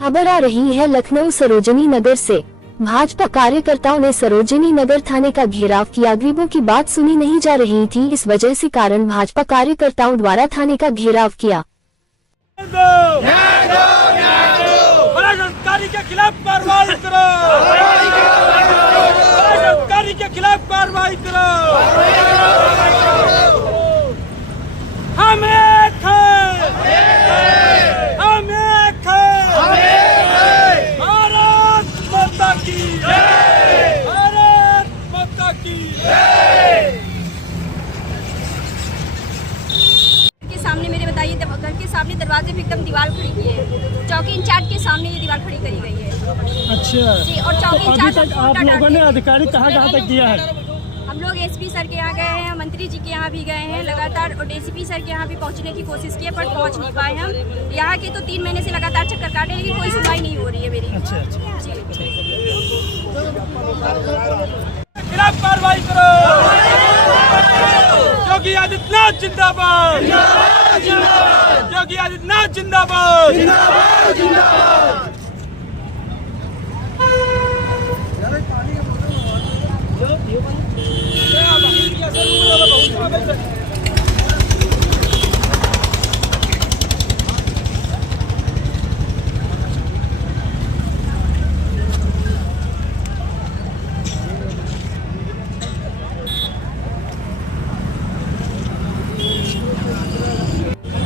खबर आ रही है लखनऊ सरोजनी नगर से। भाजपा कार्यकर्ताओं ने सरोजनी नगर थाने का घेराव किया। गरीबों की बात सुनी नहीं जा रही थी, इस वजह से कारण भाजपा कार्यकर्ताओं द्वारा थाने का घेराव किया। बलात्कारी के खिलाफ कार्रवाई करो, बलात्कारी के खिलाफ कार्रवाई करो। हम एक हैं, हम एक हैं। भारत माता की जय, भारत माता की जय। के सामने मेरे बताइए, घर के सामने दरवाजे पे एकदम दीवार खड़ी की है। चौकी इंचार्ज के सामने ये दीवार खड़ी करी गई है। अच्छा जी, और चौकी तो अभी तक आप लोगों ने अधिकारी कहाँ तक दिया है? हम लोग एसपी सर के यहाँ गए हैं, मंत्री जी के यहाँ भी गए हैं लगातार, और डीसीपी सर के यहाँ भी पहुँचने की कोशिश की है, पर पहुँच नहीं पाए हम। यहाँ के तो 3 महीने से लगातार चक्कर काटे, लेकिन कोई सुनवाई नहीं हो रही है मेरी। अच्छा जी, खिलाफ कार्रवाई करो। योगी आदित्यनाथ जिंदाबाद, योगी आदित्यनाथ जिंदाबाद।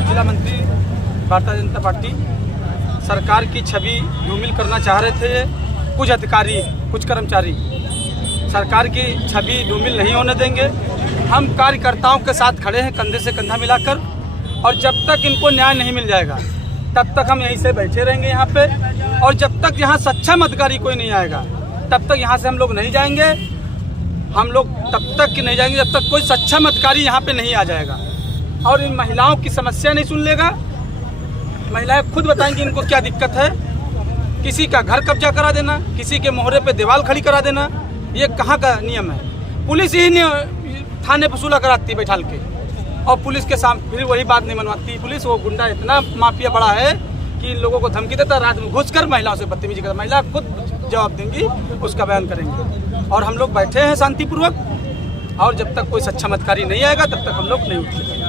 जिला मंत्री भारतीय जनता पार्टी सरकार की छवि धूमिल करना चाह रहे थे कुछ अधिकारी, कुछ कर्मचारी। सरकार की छवि धूमिल नहीं होने देंगे। हम कार्यकर्ताओं के साथ खड़े हैं कंधे से कंधा मिलाकर, और जब तक इनको न्याय नहीं मिल जाएगा तब तक हम यहीं से बैठे रहेंगे यहाँ पे। और जब तक यहाँ सक्षम अधिकारी कोई नहीं आएगा तब तक यहाँ से हम लोग नहीं जाएंगे। हम लोग तब तक नहीं जाएंगे जब तक कोई सक्षम अधिकारी यहाँ पे नहीं आ जाएगा और इन महिलाओं की समस्या नहीं सुन लेगा। महिलाएं खुद बताएंगी इनको क्या दिक्कत है। किसी का घर कब्जा करा देना, किसी के मोहरे पे दीवार खड़ी करा देना, ये कहाँ का नियम है? पुलिस ही थाने पर सुलह कराती बैठाल के, और पुलिस के सामने फिर वही बात नहीं मनवाती। पुलिस वो गुंडा इतना माफिया बड़ा है कि इन लोगों को धमकी देता, रात में घुसकर महिलाओं से बदतमीजी करता। महिला खुद जवाब देंगी, उसका बयान करेंगे। और हम लोग बैठे हैं शांतिपूर्वक, और जब तक कोई सक्षम अधिकारी नहीं आएगा तब तक हम लोग नहीं उठेंगे।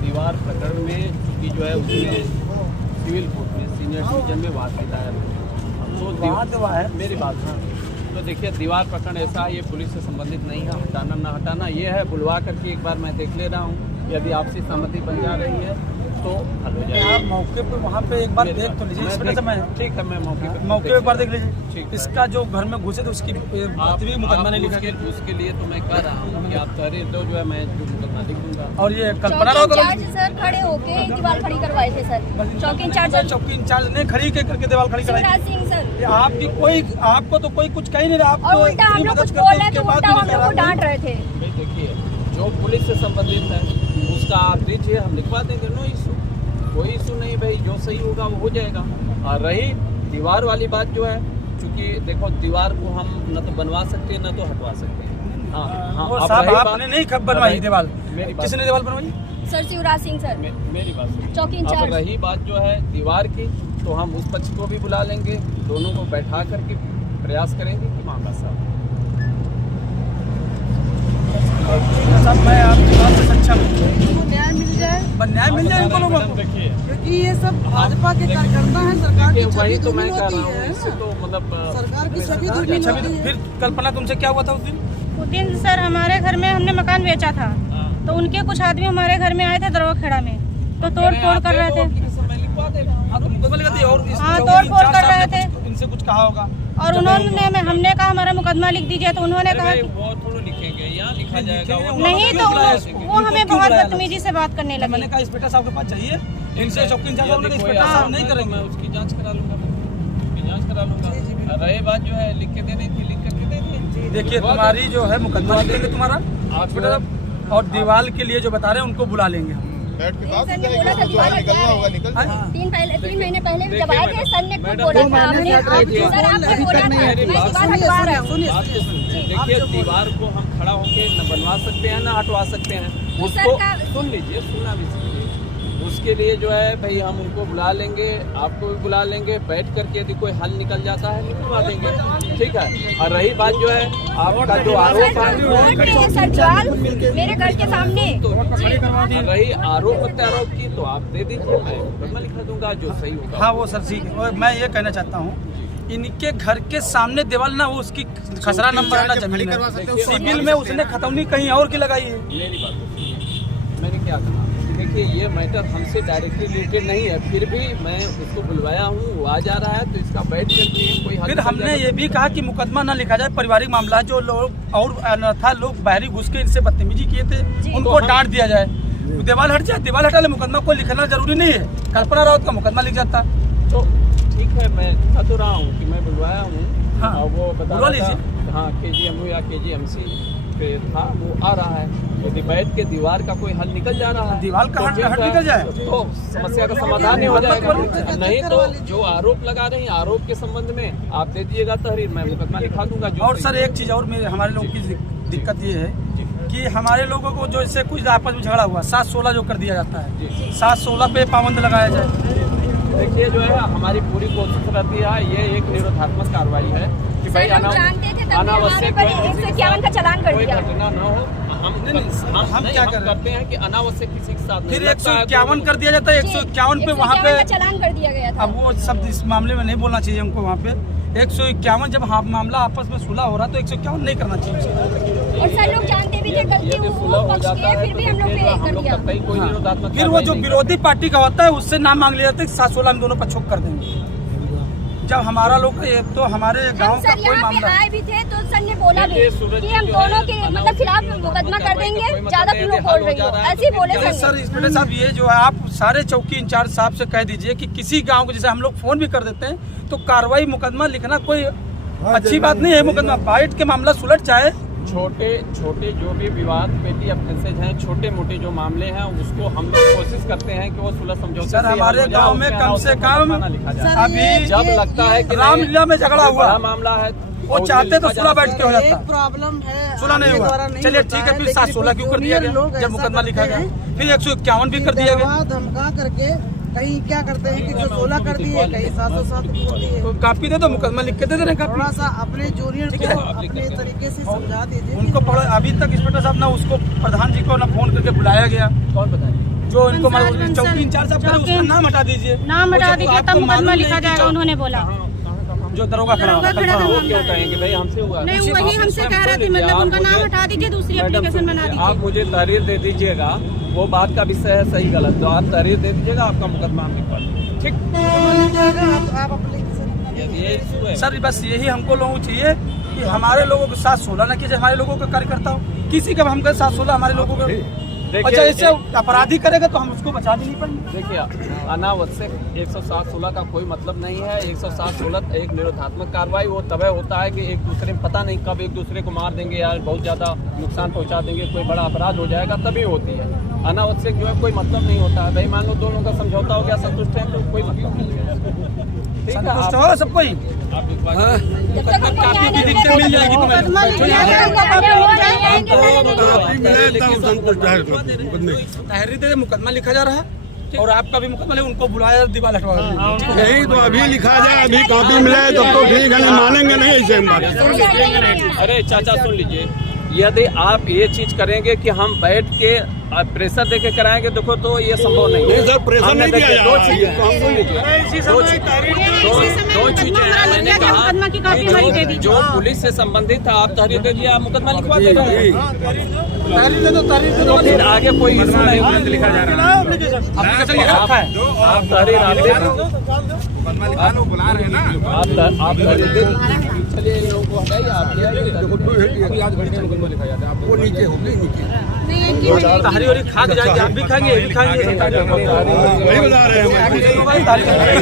दीवार प्रकरण में चूँकि जो है उसने सिविल कोर्ट में सीनियर डिवीजन में वाद दायर है। मेरी बात है तो देखिए, दीवार प्रकरण ऐसा है, ये पुलिस से संबंधित नहीं है। हटाना ना हटाना ये है, बुलवा करके एक बार मैं देख ले रहा हूँ। यदि आपसी सहमति बन जा रही है तो हल हो जाएगा। आप मौके पर वहाँ पे एक बार देख तो लीजिए। ठीक है, मैं मौके पे एक बार देख लीजिए। इसका जो घर में घुसे तो उसकी मुकदमा नहीं लिखा, उसके लिए तो मैं कह रहा हूँ कि आप तहरीर दो, जो है मैं मुकदमा लिख दूंगा। और ये कल्पना सर खड़े होके दीवार खड़ी करवाए थे सर। चौकी इंचार्ज ने खड़ी करके दीवार खड़ी कराई। सिंह सर, आपकी कोई, आपको तो कोई कुछ कह नहीं रहा। आप और उल्टा हम लोग कुछ बोल रहे तो उल्टा हम लोग को डांट रहे थे। देखिए, जो पुलिस से संबंधित है उसका आप दीजिए, हम लिखवा देंगे। नो इशू, कोई इशू नहीं भाई, जो सही होगा वो हो जाएगा। और रही दीवार वाली बात जो है, चूँकि देखो दीवार को हम न तो बनवा सकते हैं न तो हटवा सकते हैं। हाँ, आपने नहीं बनवाई दीवार, किसने दीवार बनवाई? Sir Shivraj Singh sir. मेरी बात सुनिए। चौकी अब इंचार्ज। रही बात जो है दीवार की, तो हम उस पक्ष को भी बुला लेंगे, दोनों को बैठा करके प्रयास करेंगे कि मामला साफ। मैं आपकी बात से सक्षम हूँ। न्याय मिल जाए, न्याय मिल जाए इनको लोगों को। देखिए, क्योंकि ये सब भाजपा के कार्यकर्ता हैं। सरकार की वही छवि तो मैं धूमिल कह होती रहा हूँ। है इससे तो मतलब सरकार की छवि धूमिल होती है। फिर कल्पना तुमसे क्या हुआ था उस दिन? सर हमारे घर में हमने मकान बेचा था, तो उनके कुछ आदमी हमारे घर में आए थे दरवा खेड़ा में, तो तोड़ फोड़ कर रहे थे। हाँ, तोड़ फोड़ कर रहे थे। इनसे कुछ कहा होगा और उन्होंने, हमने कहा हमारा मुकदमा लिख दीजिए, तो उन्होंने कहा कि वो थोड़ा लिखेंगे, यहाँ लिखा जाएगा। नहीं, तो वो हमें बहुत बदतमीजी से बात करने लगे। मैंने कहा इंस्पेक्टर साहब के पास चाहिए, इनसे चौकी इंचार्ज होंगे, इंस्पेक्टर साहब नहीं करेंगे। मैं उसकी जांच करा लूँगा। रही बात जो है, लिख के दे दी थी, लिख करके दे दी। देखिए, तुम्हारी जो है मुकदमा लिख देंगे तुम्हारा, और दीवार के लिए जो बता रहे हैं उनको बुला लेंगे हम। सर ने बोला था दीवार निकलना होगा, 3 महीने पहले भी जब आए थे सर ने खुद बोला था। सर आपने बोला था मैं दीवार हटवा रहा हूँ। देखिए, दीवार को हम खड़ा होकर न बनवा सकते हैं न हटवा सकते हैं। उसको सुन लीजिए, सुनना भी चाहिए। इसके लिए जो है भाई हम उनको बुला लेंगे, आपको भी बुला लेंगे, बैठ करके यदि कोई हल निकल जाता है निकलवा देंगे, ठीक है। और रही बात जो है आपका जो आरोप है मेरे घर के सामने, रही आरोप प्रत्यारोप की तो आप दे दीजिए, मैं लिखा दूंगा जो सही होगा। हाँ वो सर ठीक है। और मैं ये कहना चाहता हूँ इनके घर के सामने दीवार ना, वो उसकी खसरा नंबर है ना जमीन में, सिविल में उसने खतौनी कहीं और की लगाई है। मेरी बात मैंने क्या कहा, देखिए ये मैटर हमसे डायरेक्टली रिलेटेड नहीं है, फिर भी मैं उसको बुलवाया हूँ, वो आ जा रहा है तो इसका बैठ करके कोई हल। फिर हमने ये भी कहा कि मुकदमा न लिखा जाए, पारिवारिक मामला है, जो लोग और अनथा लोग बाहरी घुस के इनसे बदतमीजी किए थे उनको डांट दिया जाए, दीवार हट जाए, दीवार हटा ले, मुकदमा को लिखना जरूरी नहीं है, कल्पना रावत का मुकदमा लिख जाता। तो ठीक है, मैं बता तो रहा हूँ कि मैं बुलवाया हूँ। हाँ, और वो बुलवा लीजिए। हाँ KGMU या KGMC पे था, वो आ रहा है, यदि बैठ के दीवार का कोई हल निकल जा रहा है, दीवार का हट निकल जाए तो समस्या का समाधान ही हो जाएगा। नहीं तो जो आरोप लगा रहे हैं, आरोप के संबंध में आप दे दिएगा तहरीर, मैं मुकदमा लिखा दूंगा। और सर एक चीज़ और मेरे हमारे लोगों की दिक्कत ये है कि हमारे लोगों को जो इससे कुछ आपस में झगड़ा हुआ 7-16 जो कर दिया जाता है, 7-16 पे पाबंद लगाया जाए। देखिए जो है हमारी पूरी कोशिश रहती है, ये एक निरोधात्मक कार्रवाई है कि भाई अनावश्यक 151 का चालान कर कोई दिया। घटना न हो। हम क्या करते हैं कि अनावश्यक किसी के साथ फिर 151 कर दिया जाता है, 151 पे वहाँ पे चालान कर दिया गया था। अब वो शब्द इस मामले में नहीं बोलना चाहिए हमको। वहाँ पे 151 जब मामला आपस में सुलह हो रहा तो 151 नहीं करना चाहिए। और सर लोग जानते भी थे गलती वो पक्ष की है, फिर भी हम लोग पे कर दिया। कोई निरोधात्मक फिर वो जो विरोधी पार्टी का होता है उससे नाम मांग लिया जाता है, 7-16 हम दोनों पर छोक कर देंगे। जब हमारा लोग तो हमारे गांव का कोई मामला आए भी थे तो सर ने बोला भी कि हम दोनों के मतलब खिलाफ मुकदमा कर देंगे, ज्यादा क्यों बोल रही हो, ऐसे ही बोले सर। इंस्पेक्टर साहब ये जो है आप सारे चौकी इंचार्ज साहब से कह दीजिए कि किसी गांव को, जैसे हम लोग फोन भी कर देते हैं तो कार्रवाई मुकदमा लिखना कोई अच्छी बात नहीं है। मुकदमा बैठ के मामला सुलझ जाए। छोटे छोटे जो भी विवाद पेटी ऑफेंसेज हैं, छोटे मोटे जो मामले हैं उसको हम लोग कोशिश करते हैं कि वो सुलह समझौते सर हमारे गांव में कम से कम अभी जब लगता है कि रामलीला में झगड़ा हुआ मामला है, वो चाहते तो सुलह बैठ के हो जाता, प्रॉब्लम है, सुलह नहीं हुआ। चलिए ठीक है, फिर 7-16 क्यों कर दिया गया जब मुकदमा लिखा गया? फिर 151 भी कर दिया गया। धमका करके कहीं क्या करते हैं कि 116 कर दिए, कहीं 707 कर दिए। तो कापी दे दो, मुकदमा लिख के दे देना। थोड़ा सा अपने जूनियर को अपने तरीके से समझा दीजिए। उनको पढ़ो। अभी तक इंस्पेक्टर साहब ना उसको प्रधान जी को ना फोन करके बुलाया गया। कौन बताए? जो इनको चौकी इंचार्ज साहब करे उसका नाम हटा दीजिए, नाम हटा दीजिए तब मुकदमा लिखा जाएगा, उन्होंने बोला। जो दरोगा खड़ा वो क्यों कहेंगे भाई हमसे हुआ? नहीं, वही हमसे कह रहे थे, मतलब उनका नाम हटा दीजिए, दूसरी एप्लीकेशन बना दीजिए। आप मुझे तहरीर दे दीजिएगा, वो बात का विषय है सही गलत, तो आप तहरीर दे दीजिएगा, आपका मुकदमा हम लिखवा देंगे। ठीक सर, बस यही हमको लोगों को चाहिए कि हमारे लोगों के साथ 16 न कीजिए, हमारे लोगों का कार्यकर्ता हो, किसी का हम 7-16 हमारे लोगों का। अच्छा, इससे अपराधी करेगा तो हम उसको बचा भी नहीं पाएंगे। देखिए अनावश्यक 107-16 का कोई मतलब नहीं है। 107-16 एक निरोधात्मक कार्रवाई वो तब होता है कि एक दूसरे में पता नहीं कब एक दूसरे को मार देंगे या बहुत ज़्यादा नुकसान पहुंचा देंगे, कोई बड़ा अपराध हो जाएगा, तभी होती है। अनावश्यक जो है कोई मतलब नहीं होता है। भाई मान लो दोनों का समझौता हो गया, संतुष्ट है तो कोई मतलब नहीं है। ठीक है, संतुष्ट हो सब कोई। मिल जाएगी तहरीर दे, मुकदमा लिखा जा रहा है और आपका भी मुकदमा, उनको बुलाया, दीवार हटवा। यही तो अभी लिखा जाए, अभी कॉपी मिले तब तो ठीक है, मानेंगे नहीं ऐसे हम बात। अरे चाचा सुन लीजिए, यदि आप ये चीज करेंगे कि हम बैठ के प्रेशर दे के कराएंगे, देखो तो ये संभव नहीं है। सर प्रेशर नहीं दिया जा दो रहा चीजें मैंने कहा, जो पुलिस से संबंधित है आप तहरीर दे दिए, आप मुकदमा लिखवा दे रहे हैं। तो फिर आगे कोई इशू नहीं लिखा जा रहा है। आप तहरीर बुला रहे हैं ना, आप तहरीर दे दीजिए। चलिए इन लोगों को हटाइए, आप वो नीचे हो गई, नीचे हरी हरी खा के जाएंगे, आप भी खाएंगे, ये भी खाएंगे। वही बता रहे हैं।